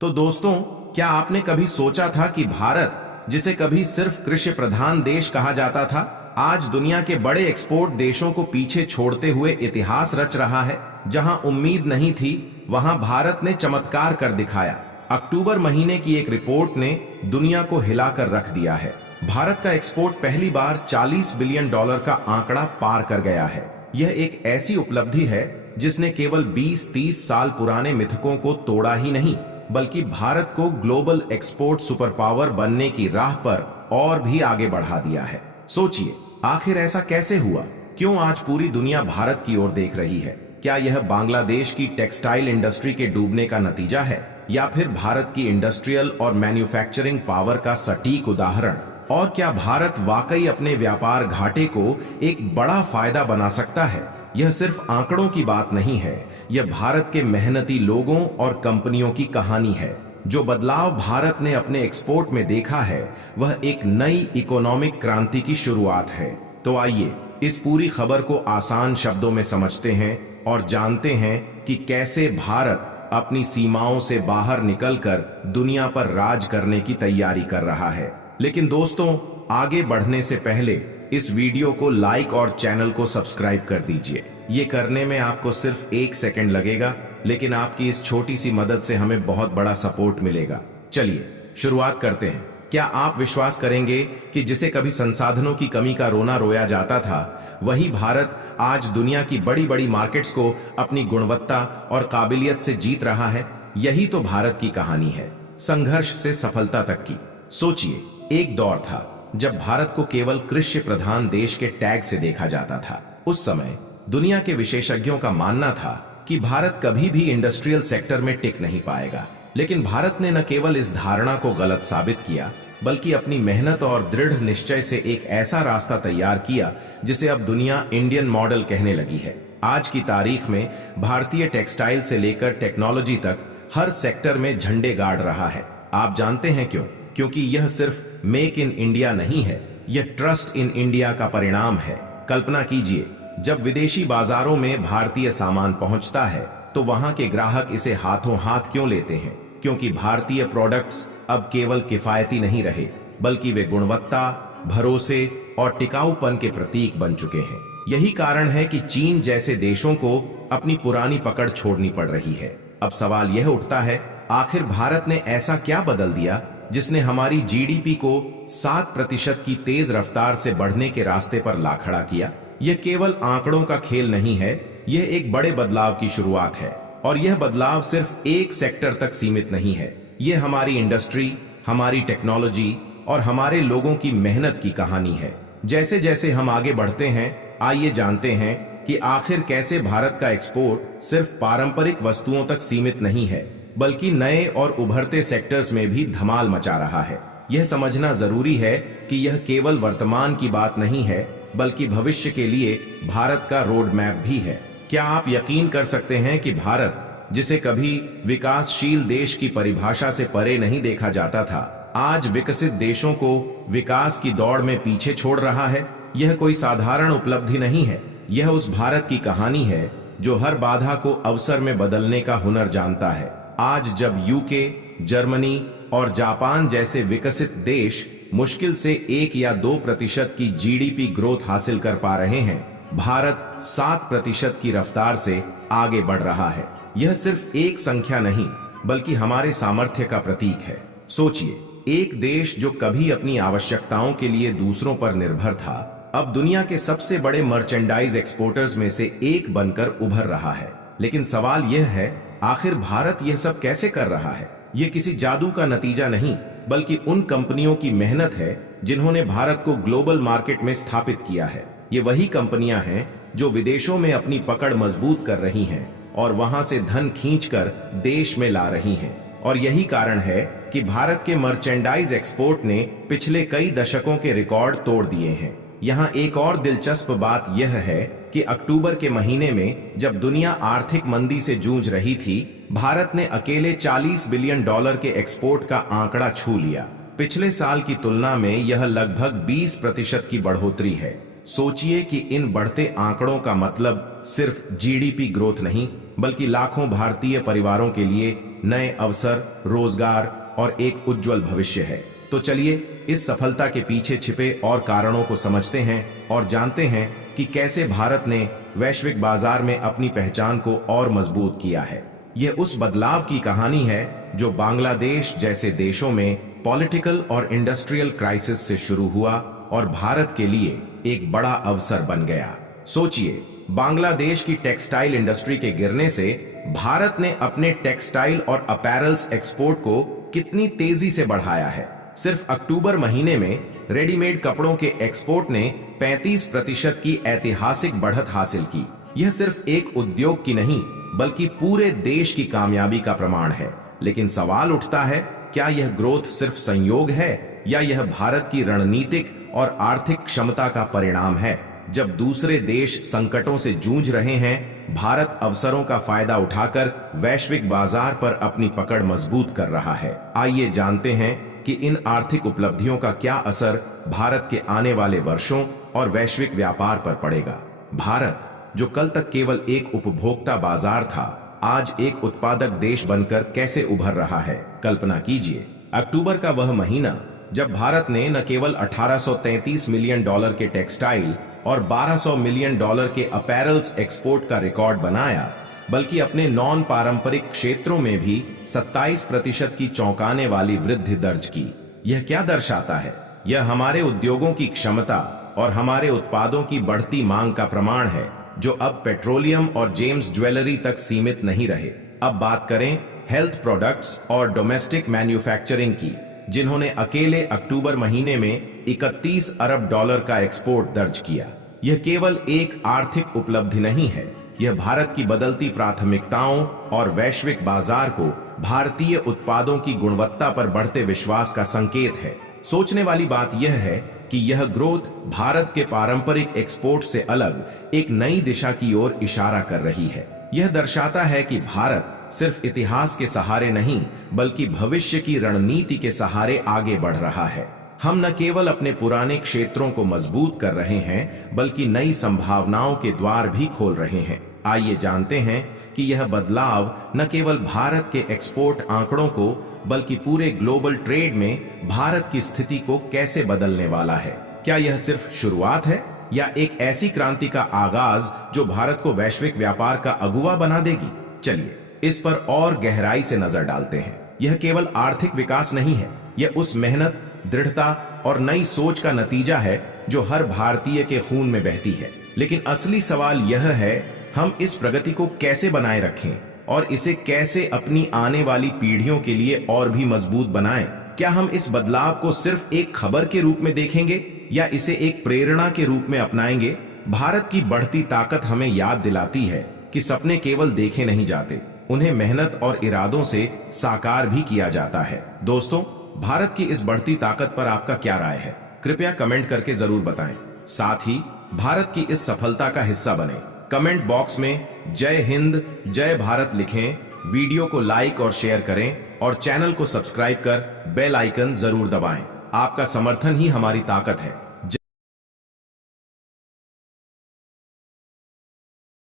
तो दोस्तों, क्या आपने कभी सोचा था कि भारत, जिसे कभी सिर्फ कृषि प्रधान देश कहा जाता था, आज दुनिया के बड़े एक्सपोर्ट देशों को पीछे छोड़ते हुए इतिहास रच रहा है। जहां उम्मीद नहीं थी, वहां भारत ने चमत्कार कर दिखाया। अक्टूबर महीने की एक रिपोर्ट ने दुनिया को हिलाकर रख दिया है। भारत का एक्सपोर्ट पहली बार $40 बिलियन का आंकड़ा पार कर गया है। यह एक ऐसी उपलब्धि है जिसने केवल 20-30 साल पुराने मिथकों को तोड़ा ही नहीं, बल्कि भारत को ग्लोबल एक्सपोर्ट सुपर पावर बनने की राह पर और भी आगे बढ़ा दिया है। सोचिए, आखिर ऐसा कैसे हुआ? क्यों आज पूरी दुनिया भारत की ओर देख रही है? क्या यह बांग्लादेश की टेक्सटाइल इंडस्ट्री के डूबने का नतीजा है, या फिर भारत की इंडस्ट्रियल और मैन्युफैक्चरिंग पावर का सटीक उदाहरण? और क्या भारत वाकई अपने व्यापार घाटे को एक बड़ा फायदा बना सकता है? यह सिर्फ आंकड़ों की बात नहीं है, यह भारत के मेहनती लोगों और कंपनियों की कहानी है। जो बदलाव भारत ने अपने एक्सपोर्ट में देखा है, वह एक नई इकोनॉमिक क्रांति की शुरुआत है। तो आइए इस पूरी खबर को आसान शब्दों में समझते हैं और जानते हैं कि कैसे भारत अपनी सीमाओं से बाहर निकलकर दुनिया पर राज करने की तैयारी कर रहा है। लेकिन दोस्तों, आगे बढ़ने से पहले इस वीडियो को लाइक और चैनल को सब्सक्राइब कर दीजिए। ये करने में आपको सिर्फ 1 सेकंड लगेगा, लेकिन आपकी इस छोटी सी मदद से हमें बहुत बड़ा सपोर्ट मिलेगा। चलिए शुरुआत करते हैं। क्या आप विश्वास करेंगे कि जिसे कभी संसाधनों की कमी का रोना रोया जाता था, वही भारत आज दुनिया की बड़ी बड़ी मार्केट्स को अपनी गुणवत्ता और काबिलियत से जीत रहा है। यही तो भारत की कहानी है, संघर्ष से सफलता तक की। सोचिए, एक दौर था जब भारत को केवल कृषि प्रधान देश के टैग से देखा जाता था। उस समय दुनिया के विशेषज्ञों का मानना था कि भारत कभी भी इंडस्ट्रियल सेक्टर में टिक नहीं पाएगा। लेकिन भारत ने न केवल इस धारणा को गलत साबित किया, बल्कि अपनी मेहनत और दृढ़ निश्चय से एक ऐसा रास्ता तैयार किया जिसे अब दुनिया इंडियन मॉडल कहने लगी है। आज की तारीख में भारतीय टेक्सटाइल से लेकर टेक्नोलॉजी तक हर सेक्टर में झंडे गाड़ रहा है। आप जानते हैं क्यों? क्योंकि यह सिर्फ मेक इन इंडिया नहीं है, यह ट्रस्ट इन इंडिया का परिणाम है। कल्पना कीजिए, जब विदेशी बाजारों में भारतीय सामान पहुंचता है, तो वहां के ग्राहक इसे हाथों हाथ क्यों लेते हैं? क्योंकि भारतीय प्रोडक्ट्स अब केवल किफायती नहीं रहे, बल्कि वे गुणवत्ता, भरोसे और टिकाऊपन के प्रतीक बन चुके हैं। यही कारण है कि चीन जैसे देशों को अपनी पुरानी पकड़ छोड़नी पड़ रही है। अब सवाल यह उठता है, आखिर भारत ने ऐसा क्या बदल दिया जिसने हमारी जीडीपी को 7% की तेज रफ्तार से बढ़ने के रास्ते पर ला खड़ा किया? यह केवल आंकड़ों का खेल नहीं है, यह एक बड़े बदलाव की शुरुआत है। और यह बदलाव सिर्फ एक सेक्टर तक सीमित नहीं है, यह हमारी इंडस्ट्री, हमारी टेक्नोलॉजी और हमारे लोगों की मेहनत की कहानी है। जैसे जैसे हम आगे बढ़ते हैं, आइए जानते हैं कि आखिर कैसे भारत का एक्सपोर्ट सिर्फ पारंपरिक वस्तुओं तक सीमित नहीं है, बल्कि नए और उभरते सेक्टर्स में भी धमाल मचा रहा है। यह समझना जरूरी है कि यह केवल वर्तमान की बात नहीं है, बल्कि भविष्य के लिए भारत का रोड मैप भी है। क्या आप यकीन कर सकते हैं कि भारत, जिसे कभी विकासशील देश की परिभाषा से परे नहीं देखा जाता था, आज विकसित देशों को विकास की दौड़ में पीछे छोड़ रहा है? यह कोई साधारण उपलब्धि नहीं है, यह उस भारत की कहानी है जो हर बाधा को अवसर में बदलने का हुनर जानता है। आज जब यूके, जर्मनी और जापान जैसे विकसित देश मुश्किल से 1 या 2% की जीडीपी ग्रोथ हासिल कर पा रहे हैं, भारत 7% की रफ्तार से आगे बढ़ रहा है। यह सिर्फ एक संख्या नहीं, बल्कि हमारे सामर्थ्य का प्रतीक है। सोचिए, एक देश जो कभी अपनी आवश्यकताओं के लिए दूसरों पर निर्भर था, अब दुनिया के सबसे बड़े मर्चेंडाइज एक्सपोर्टर्स में से एक बनकर उभर रहा है। लेकिन सवाल यह है, आखिर भारत यह सब कैसे कर रहा है? यह किसी जादू का नतीजा नहीं, बल्कि उन कंपनियों की मेहनत है जिन्होंने भारत को ग्लोबल मार्केट में स्थापित किया है। ये वही कंपनियां हैं जो विदेशों में अपनी पकड़ मजबूत कर रही हैं और वहां से धन खींचकर देश में ला रही हैं। और यही कारण है कि भारत के मर्चेंडाइज एक्सपोर्ट ने पिछले कई दशकों के रिकॉर्ड तोड़ दिए हैं। यहाँ एक और दिलचस्प बात यह है कि अक्टूबर के महीने में जब दुनिया आर्थिक मंदी से जूझ रही थी, भारत ने अकेले $40 बिलियन के एक्सपोर्ट का आंकड़ा छू लिया। पिछले साल की तुलना में यह लगभग 20% की बढ़ोतरी है। सोचिए कि इन बढ़ते आंकड़ों का मतलब सिर्फ जीडीपी ग्रोथ नहीं, बल्कि लाखों भारतीय परिवारों के लिए नए अवसर, रोजगार और एक उज्जवल भविष्य है। तो चलिए इस सफलता के पीछे छिपे और कारणों को समझते हैं और जानते हैं कि कैसे भारत ने वैश्विक बाजार में अपनी पहचान को और मजबूत किया है। यह उस बदलाव की कहानी है जो बांग्लादेश जैसे देशों में पॉलिटिकल और इंडस्ट्रियल क्राइसिस से शुरू हुआ और भारत के लिए एक बड़ा अवसर बन गया। सोचिए, बांग्लादेश की टेक्सटाइल इंडस्ट्री के गिरने से भारत ने अपने टेक्सटाइल और अपैरल्स एक्सपोर्ट को कितनी तेजी से बढ़ाया है। सिर्फ अक्टूबर महीने में रेडीमेड कपड़ों के एक्सपोर्ट ने 35% की ऐतिहासिक बढ़त हासिल की। यह सिर्फ एक उद्योग की नहीं बल्कि पूरे देश की कामयाबी का प्रमाण है। लेकिन सवाल उठता है, क्या यह ग्रोथ सिर्फ संयोग है या यह भारत की रणनीतिक और आर्थिक क्षमता का परिणाम है? जब दूसरे देश संकटों से जूझ रहे हैं, भारत अवसरों का फायदा उठाकर वैश्विक बाजार पर अपनी पकड़ मजबूत कर रहा है। आइए जानते हैं कि इन आर्थिक उपलब्धियों का क्या असर भारत के आने वाले वर्षों और वैश्विक व्यापार पर पड़ेगा। भारत, जो कल तक केवल एक उपभोक्ता बाजार था, आज एक उत्पादक देश बनकर कैसे उभर रहा है। कल्पना कीजिए, अक्टूबर का वह महीना जब भारत ने न केवल 1833 मिलियन डॉलर के टेक्सटाइल और 1200 मिलियन डॉलर के अपैरल्स एक्सपोर्ट का रिकॉर्ड बनाया, बल्कि अपने नॉन पारंपरिक क्षेत्रों में भी 27% की चौंकाने वाली वृद्धि दर्ज की। यह क्या दर्शाता है? यह हमारे उद्योगों की क्षमता और हमारे उत्पादों की बढ़ती मांग का प्रमाण है, जो अब पेट्रोलियम और जेम्स ज्वेलरी तक सीमित नहीं रहे। अब बात करें हेल्थ प्रोडक्ट्स और डोमेस्टिक मैन्युफैक्चरिंग की, जिन्होंने अकेले अक्टूबर महीने में 31 अरब डॉलर का एक्सपोर्ट दर्ज किया। यह केवल एक आर्थिक उपलब्धि नहीं है, यह भारत की बदलती प्राथमिकताओं और वैश्विक बाजार को भारतीय उत्पादों की गुणवत्ता पर बढ़ते विश्वास का संकेत है। सोचने वाली बात यह है कि यह ग्रोथ भारत के पारंपरिक एक्सपोर्ट से अलग एक नई दिशा की ओर इशारा कर रही है। यह दर्शाता है कि भारत सिर्फ इतिहास के सहारे नहीं बल्कि भविष्य की रणनीति के सहारे आगे बढ़ रहा है। हम न केवल अपने पुराने क्षेत्रों को मजबूत कर रहे हैं बल्कि नई संभावनाओं के द्वार भी खोल रहे हैं। आइए जानते हैं कि यह बदलाव न केवल भारत के एक्सपोर्ट आंकड़ों को बल्कि पूरे ग्लोबल ट्रेड में भारत की स्थिति को कैसे बदलने वाला है। क्या यह सिर्फ शुरुआत है या एक ऐसी क्रांति का आगाज जो भारत को वैश्विक व्यापार का अगुवा बना देगी? चलिए इस पर और गहराई से नजर डालते हैं। यह केवल आर्थिक विकास नहीं है, यह उस मेहनत, दृढ़ता और नई सोच का नतीजा है जो हर भारतीय के खून में बहती है। लेकिन असली सवाल यह है, हम इस प्रगति को कैसे बनाए रखें और इसे कैसे अपनी आने वाली पीढ़ियों के लिए और भी मजबूत बनाएं? क्या हम इस बदलाव को सिर्फ एक खबर के रूप में देखेंगे या इसे एक प्रेरणा के रूप में अपनाएंगे? भारत की बढ़ती ताकत हमें याद दिलाती है कि सपने केवल देखे नहीं जाते, उन्हें मेहनत और इरादों से साकार भी किया जाता है। दोस्तों, भारत की इस बढ़ती ताकत पर आपका क्या राय है? कृपया कमेंट करके जरूर बताएं। साथ ही भारत की इस सफलता का हिस्सा बने। कमेंट बॉक्स में जय हिंद, जय भारत लिखें, वीडियो को लाइक और शेयर करें और चैनल को सब्सक्राइब कर बेल आइकन जरूर दबाएं। आपका समर्थन ही हमारी ताकत है।